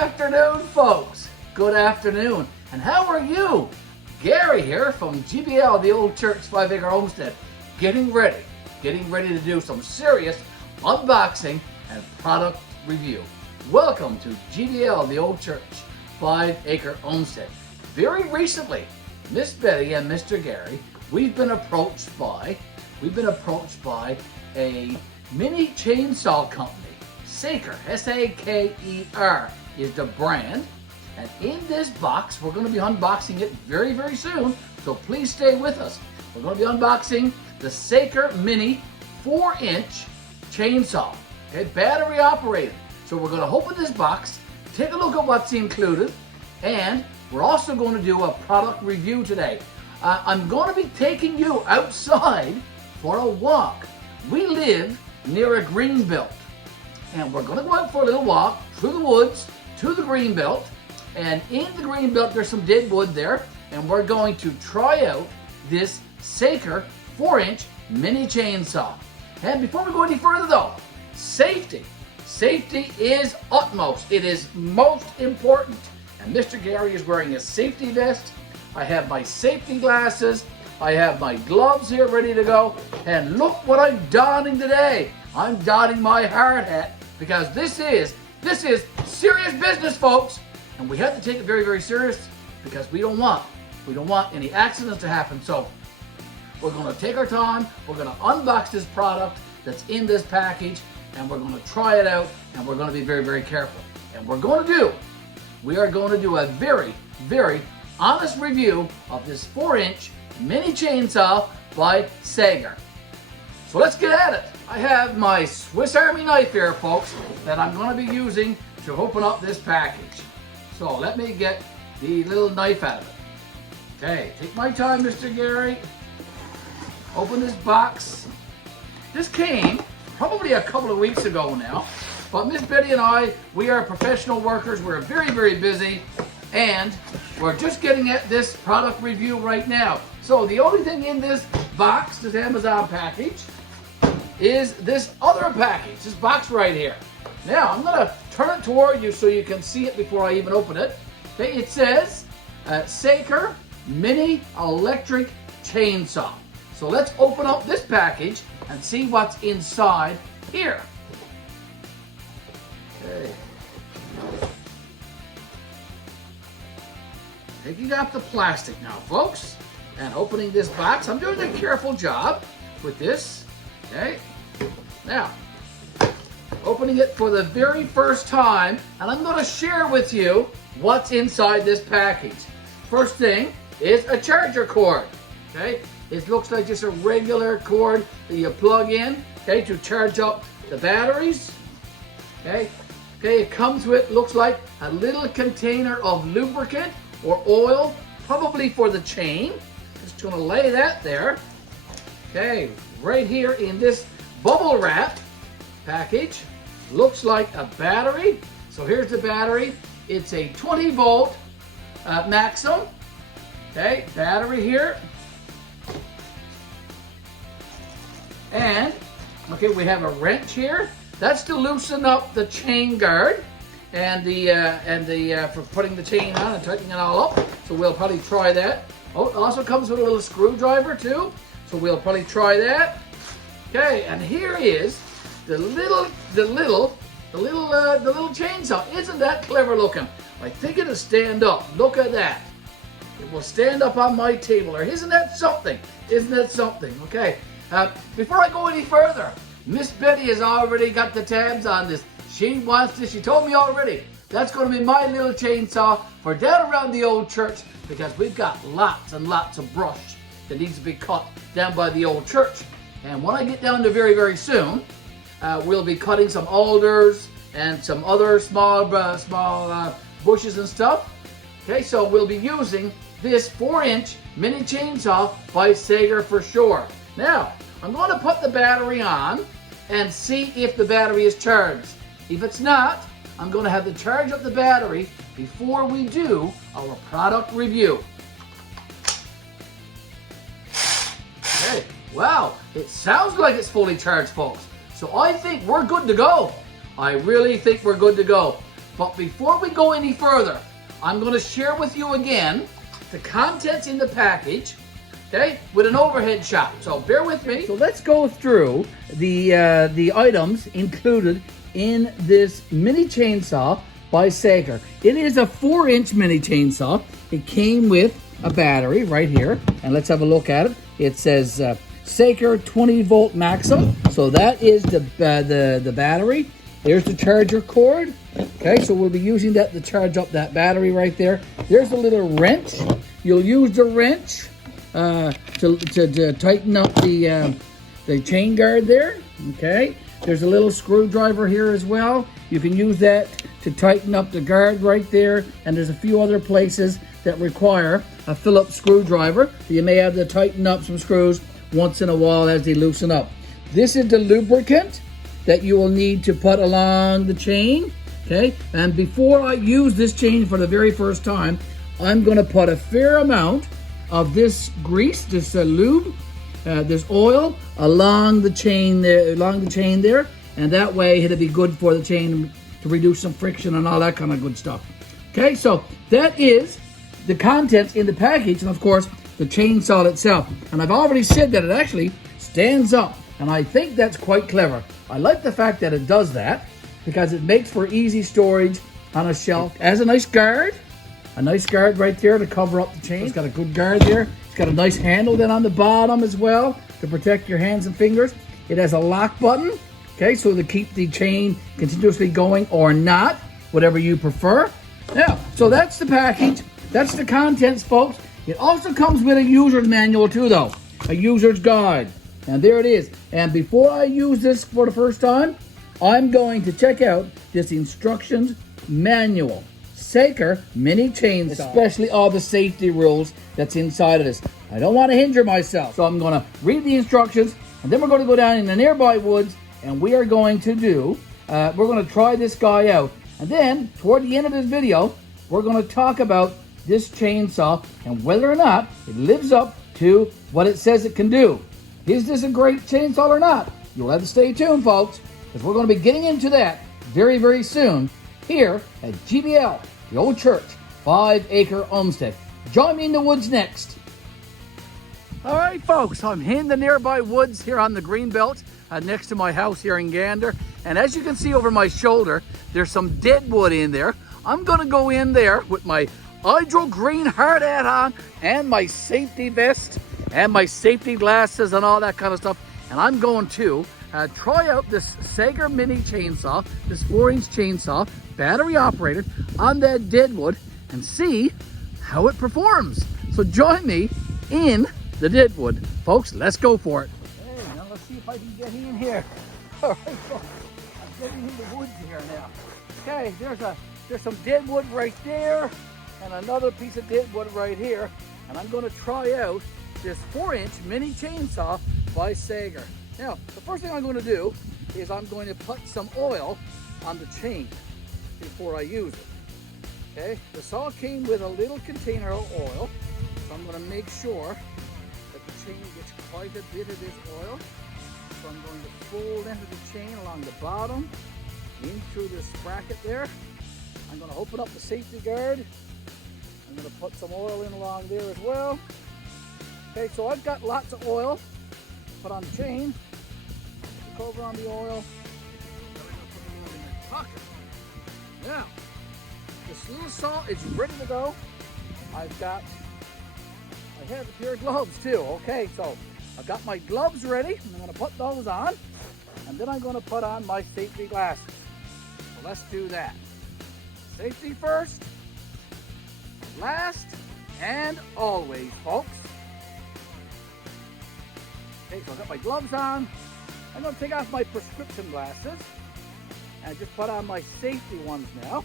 afternoon, folks. Good afternoon. And how are you? Garry here from GBL, the Old Church 5 Acre Homestead, getting ready to do some serious unboxing and product review. Welcome to GBL, the Old Church 5 Acre Homestead. Very recently, Miss Betty and Mr. Garry, we've been approached by a mini chainsaw company. Acre, S-A-K-E-R is the brand. And in this box, we're going to be unboxing it very, very soon. So please stay with us. We're going to be unboxing the Acre Mini 4-inch chainsaw. Okay, battery operated. So we're going to open this box, take a look at what's included, and we're also going to do a product review today. I'm going to be taking you outside for a walk. We live near a green belt. And we're going to go out for a little walk through the woods to the green belt. And in the green belt, there's some dead wood there. And we're going to try out this Acre 4-inch mini chainsaw. And before we go any further though, safety. Safety is utmost. It is most important. And Mr. Garry is wearing a safety vest. I have my safety glasses. I have my gloves here ready to go. And look what I'm donning today. I'm donning my hard hat because this is serious business, folks. And we have to take it very, very serious because we don't want any accidents to happen. So we're going to take our time. We're going to unbox this product that's in this package, and we're going to try it out, and we're going to be very, very careful. And we are going to do a very, very honest review of this 4-inch mini chainsaw by Acre. So let's get at it. I have my Swiss Army knife here, folks, that I'm going to be using to open up this package. So let me get the little knife out of it. Okay, take my time, Mr. Garry. Open this box. This came probably a couple of weeks ago now, but Miss Betty and I, we are professional workers. We're very, very busy, and we're just getting at this product review right now. So the only thing in this box, this Amazon package, is this other package, this box right here. Now, I'm going to turn it toward you so you can see it before I even open it. Okay, it says Acre Mini Electric Chainsaw. So let's open up this package and see what's inside here. Okay. Taking out the plastic now, folks, and opening this box. I'm doing a careful job with this. Okay. Now, opening it for the very first time, and I'm going to share with you what's inside this package. First thing is a charger cord. Okay, it looks like just a regular cord that you plug in, okay, to charge up the batteries. Okay, it comes with, looks like a little container of lubricant or oil, probably for the chain. Just going to lay that there. Okay, right here in this bubble wrap package, looks like a battery. So here's the battery. It's a 20 volt Maxim. Okay, battery here. And okay, we have a wrench here. That's to loosen up the chain guard and the for putting the chain on and tightening it all up. So we'll probably try that. Oh, it also comes with a little screwdriver too. So we'll probably try that. Okay, and here is the little chainsaw. Isn't that clever looking? I think it'll stand up. Look at that. It will stand up on my table. Or isn't that something? Isn't that something? Okay. Before I go any further, Miss Betty has already got the tabs on this. She wants this. She told me already. That's going to be my little chainsaw for down around the old church because we've got lots and lots of brush that needs to be cut down by the old church. And when I get down there very, very soon, we'll be cutting some alders and some other small bushes and stuff. Okay, so we'll be using this 4-inch mini chainsaw by Acre for sure. Now, I'm going to put the battery on and see if the battery is charged. If it's not, I'm going to have to charge up the battery before we do our product review. Okay, wow, it sounds like it's fully charged, folks. So I think we're good to go. I really think we're good to go. But before we go any further, I'm going to share with you again the contents in the package, okay, with an overhead shot. So bear with me. So let's go through the items included in this mini chainsaw by Acre. It is a 4-inch mini chainsaw. It came with a battery right here, and let's have a look at it. It says Acre 20-volt maximum. So that is the battery. There's the charger cord. Okay, so we'll be using that to charge up that battery right there. There's a little wrench. You'll use the wrench to tighten up the chain guard there. Okay, there's a little screwdriver here as well. You can use that to tighten up the guard right there. And there's a few other places that require a Phillips screwdriver. You may have to tighten up some screws once in a while as they loosen up. This is the lubricant that you will need to put along the chain. Okay, and before I use this chain for the very first time, I'm going to put a fair amount of this grease, this lube, this oil along the chain there, and that way it'll be good for the chain to reduce some friction and all that kind of good stuff. Okay, so that is the contents in the package, and of course the chainsaw itself. And I've already said that it actually stands up, and I think that's quite clever. I like the fact that it does that, because it makes for easy storage on a shelf. It has a nice guard right there to cover up the chain. It's got a good guard there. It's got a nice handle then on the bottom as well to protect your hands and fingers. It has a lock button, okay, so to keep the chain continuously going or not, whatever you prefer. Yeah, so that's the package. That's the contents, folks. It also comes with a user's manual too, though. A user's guide. And there it is. And before I use this for the first time, I'm going to check out this instructions manual. Acre mini chainsaw, especially all the safety rules that's inside of this. I don't want to injure myself, so I'm going to read the instructions, and then we're going to go down in the nearby woods, and we are going to we're going to try this guy out. And then, toward the end of this video, we're going to talk about this chainsaw and whether or not it lives up to what it says it can do. Is this a great chainsaw or not? You'll have to stay tuned, folks, because we're going to be getting into that very, very soon here at GBL, the Old Church, 5-acre homestead. Join me in the woods next. All right, folks, I'm in the nearby woods here on the Greenbelt next to my house here in Gander. And as you can see over my shoulder, there's some dead wood in there. I'm going to go in there with my hydro green hard hat on and my safety vest and my safety glasses and all that kind of stuff. And I'm going to try out this Acre mini chainsaw, this 4-inch chainsaw, battery operated, on that deadwood, and see how it performs. So join me in the deadwood. Folks, let's go for it. Hey, now let's see if I can get in here. All right, folks, I'm getting in the woods here now. Okay, there's some deadwood right there, and another piece of deadwood right here, and I'm going to try out this 4-inch mini chainsaw by Acre. Now, the first thing I'm going to do is I'm going to put some oil on the chain before I use it. Okay, the saw came with a little container of oil, so I'm going to make sure that the chain gets quite a bit of this oil. So I'm going to fold into the chain along the bottom, in through this bracket there. I'm going to open up the safety guard. I'm going to put some oil in along there as well. Okay, so I've got lots of oil put on the chain. Put the cover on the oil. Then I'm going to put it in my pocket. Now, this little saw is ready to go. I have a pair of gloves too. Okay, so I've got my gloves ready. I'm going to put those on, and then I'm going to put on my safety glasses. So let's do that. Safety first, last, and always, folks. Okay, so I've got my gloves on. I'm going to take off my prescription glasses and just put on my safety ones now.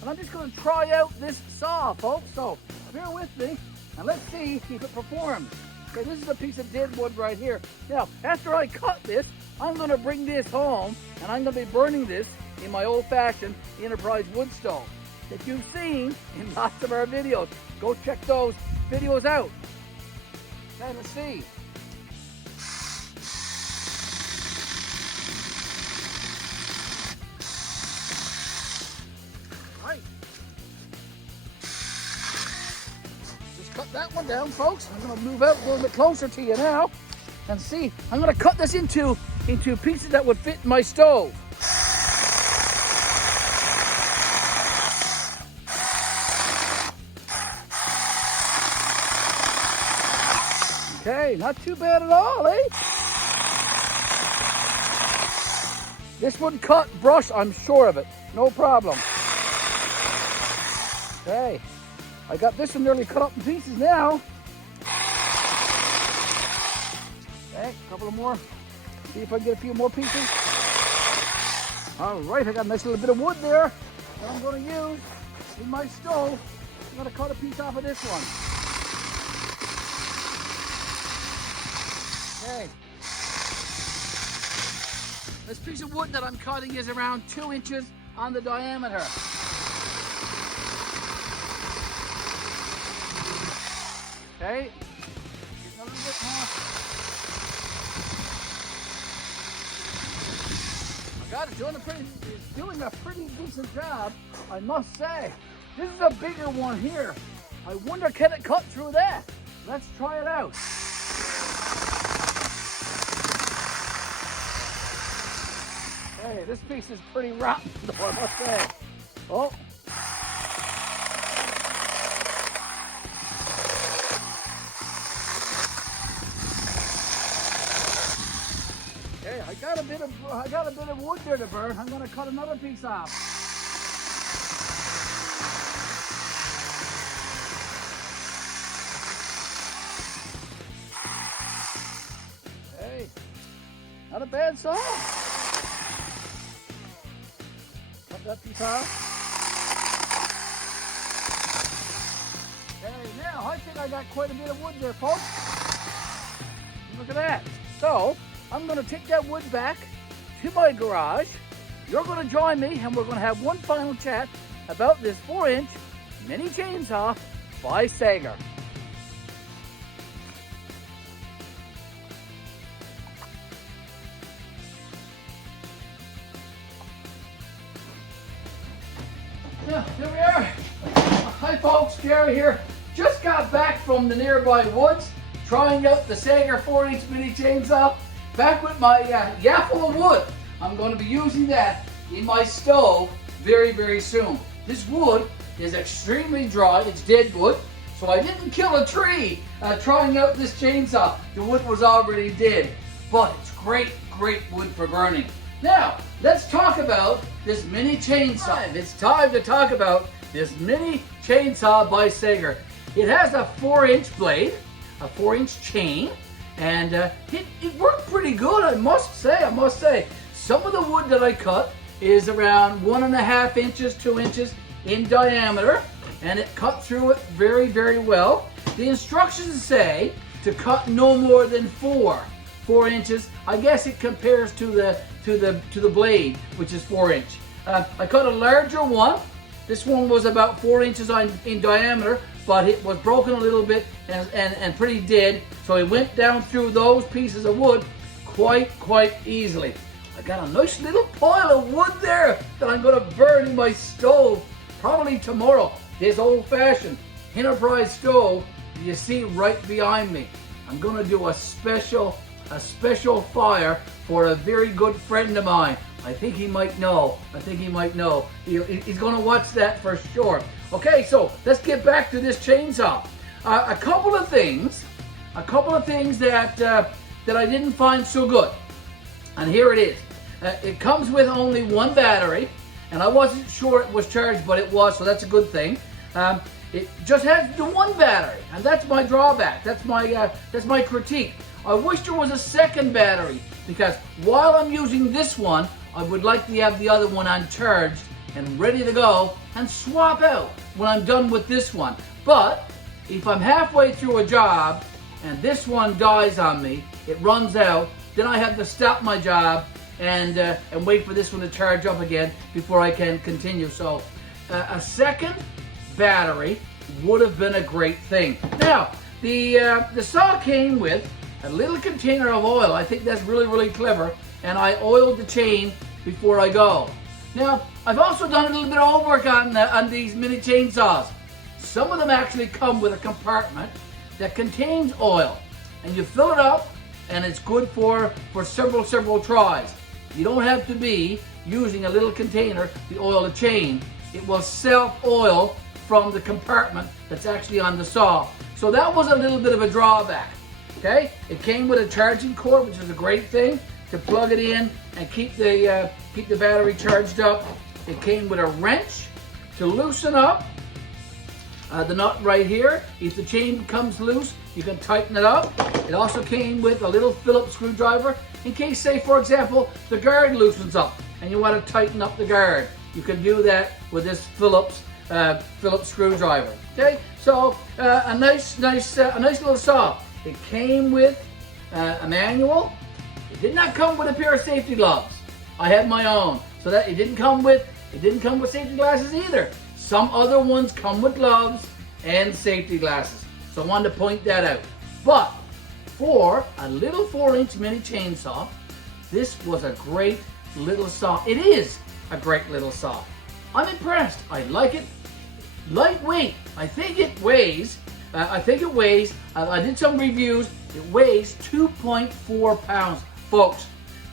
And I'm just going to try out this saw, folks. So bear with me and let's see if it performs. Okay, this is a piece of dead wood right here. Now, after I cut this, I'm going to bring this home and I'm going to be burning this in my old-fashioned Enterprise wood stove that you've seen in lots of our videos. Go check those videos out. Okay, let's see. that one down, folks. I'm gonna move out a little bit closer to you now and see. I'm gonna cut this into pieces that would fit in my stove. Okay, not too bad at all, eh? This would cut brush, I'm sure of it. No problem. Okay, I got this one nearly cut up in pieces now. Okay, a couple of more. See if I can get a few more pieces. All right, I got a nice little bit of wood there that I'm going to use in my stove. I'm going to cut a piece off of this one. Okay. This piece of wood that I'm cutting is around 2 inches on the diameter. Okay. Getting a little bit more. I got it doing a pretty decent job, I must say. This is a bigger one here. I wonder, can it cut through that? Let's try it out. Hey, this piece is pretty rotten, though, I must say. Oh. Okay, I got a bit of wood there to burn. I'm gonna cut another piece off. Hey, not a bad saw. That piece off. Okay, now I think I got quite a bit of wood there, folks. Look at that. So I'm going to take that wood back to my garage. You're going to join me, and we're going to have one final chat about this 4-inch mini chainsaw by Sager. Yeah, here we are. Hi folks, Garry here. Just got back from the nearby woods, trying out the Sager 4-inch mini chainsaw. Back with my yaffle of wood. I'm going to be using that in my stove very, very soon. This wood is extremely dry. It's dead wood, so I didn't kill a tree trying out this chainsaw. The wood was already dead, but it's great, great wood for burning. Now, let's talk about this mini chainsaw. It's time to talk about this mini chainsaw by Sager. It has a 4-inch blade, a 4-inch chain, and it worked pretty good, I must say. Some of the wood that I cut is around 1.5 inches, 2 inches in diameter, and it cut through it very, very well. The instructions say to cut no more than 4 inches. I guess it compares to the blade, which is 4-inch. I cut a larger one. This one was about 4 inches in diameter, but it was broken a little bit and pretty dead. So it went down through those pieces of wood quite easily. I got a nice little pile of wood there that I'm going to burn in my stove probably tomorrow. This old-fashioned Enterprise stove you see right behind me. I'm going to do a special fire for a very good friend of mine. I think he might know. He's going to watch that for sure. Okay, so let's get back to this chainsaw. A couple of things that I didn't find so good. And here it is. It comes with only one battery, and I wasn't sure it was charged, but it was, so that's a good thing. It just has the one battery, and that's my drawback. That's my critique. I wish there was a second battery, because while I'm using this one, I would like to have the other one uncharged and ready to go and swap out when I'm done with this one. But if I'm halfway through a job and this one dies on me, it runs out, then I have to stop my job and wait for this one to charge up again before I can continue. So a second battery would have been a great thing. Now, the saw came with a little container of oil. I think that's really clever, and I oiled the chain before I go. Now, I've also done a little bit of homework on these mini chainsaws. some of them actually come with a compartment that contains oil, and you fill it up, and it's good for several tries. You don't have to be using a little container to oil a chain. It will self-oil from the compartment that's actually on the saw. So that was a little bit of a drawback. Okay, it came with a charging cord, which is a great thing to plug it in and keep the battery charged up. It came with a wrench to loosen up the nut right here. If the chain comes loose, you can tighten it up. It also came with a little Phillips screwdriver in case, say for example, the guard loosens up and you want to tighten up the guard. You can do that with this Phillips screwdriver. Okay, so a nice little saw. It came with a manual. It did not come with a pair of safety gloves. I had my own, so that it didn't come with safety glasses either. Some other ones come with gloves and safety glasses. So I wanted to point that out. But for a little 4-inch mini chainsaw, this was a great little saw. It is a great little saw. I'm impressed. I like it. Lightweight. I think it weighs, I did some reviews, it weighs 2.4 pounds. Folks,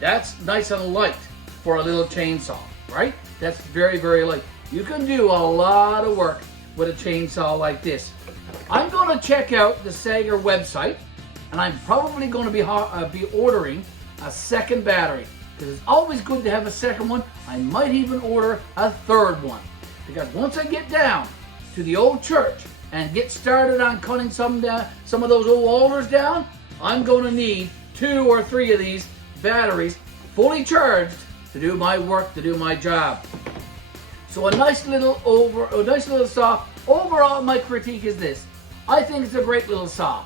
that's nice and light for a little chainsaw, right? That's very, very light. You can do a lot of work with a chainsaw like this. I'm going to check out the Sager website, and I'm probably going to be ordering a second battery, because it's always good to have a second one. I might even order a third one, because once I get down to the old church and get started on cutting some of those old alders down, I'm going to need 2 or 3 of these batteries fully charged to do my work, to do my job. So a nice little saw. Overall, my critique is this: I think it's a great little saw,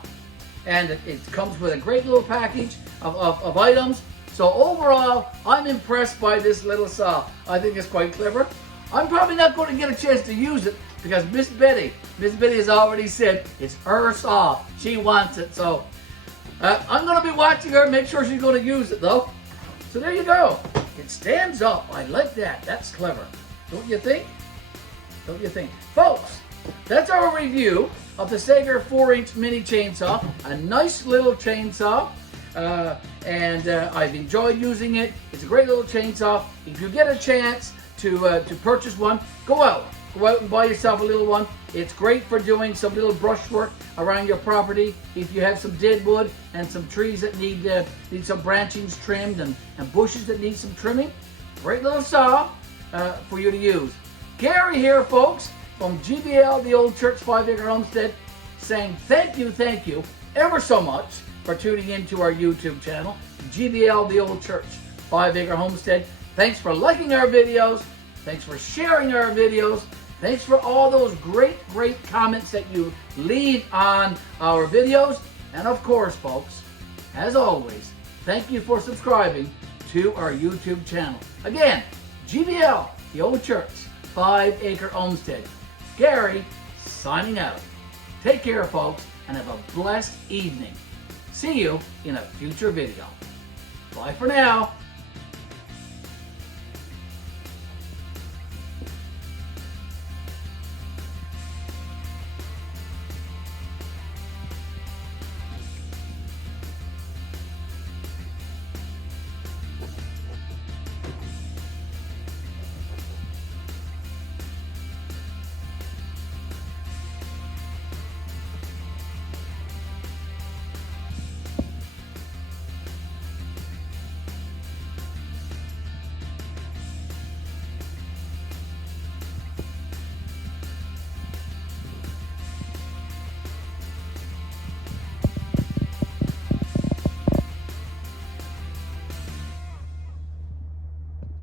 and it comes with a great little package of items. So overall, I'm impressed by this little saw. I think it's quite clever. I'm probably not going to get a chance to use it because Miss Betty has already said it's her saw. She wants it, so I'm going to be watching her, make sure she's going to use it though. So there you go. It stands up. I like that. That's clever. Don't you think? Don't you think? Folks, that's our review of the Sager 4-inch mini chainsaw. A nice little chainsaw. And I've enjoyed using it. It's a great little chainsaw. If you get a chance to purchase one, go out and buy yourself a little one. It's great for doing some little brushwork around your property. If you have some dead wood and some trees that need some branchings trimmed and bushes that need some trimming, great little saw for you to use. Garry here, folks, from GBL, the Old Church 5-Acre Homestead, saying thank you ever so much for tuning into our YouTube channel, GBL, the Old Church 5-Acre Homestead. Thanks for liking our videos. Thanks for sharing our videos. Thanks for all those great comments that you leave on our videos. And of course, folks, as always, thank you for subscribing to our YouTube channel. Again, GBL, the Old Church 5-Acre Homestead. Garry, signing out. Take care, folks, and have a blessed evening. See you in a future video. Bye for now.